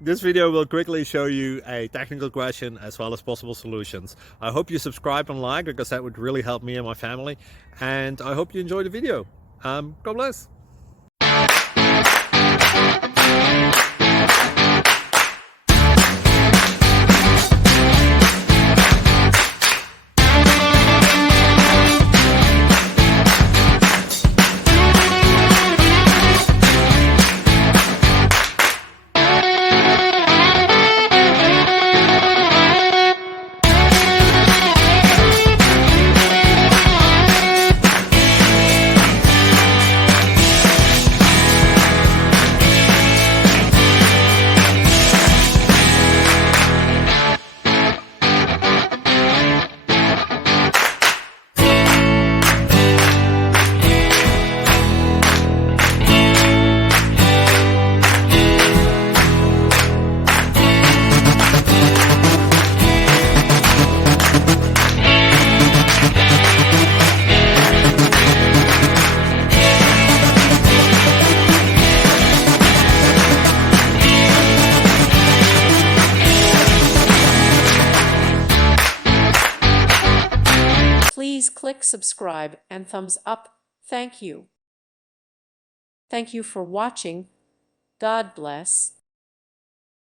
This video will quickly show you a technical question as well as possible solutions. I hope you subscribe and like, because that would really help me and my family. And I hope you enjoy the video. God bless. Please click subscribe and thumbs up. Thank you. Thank you for watching. God bless.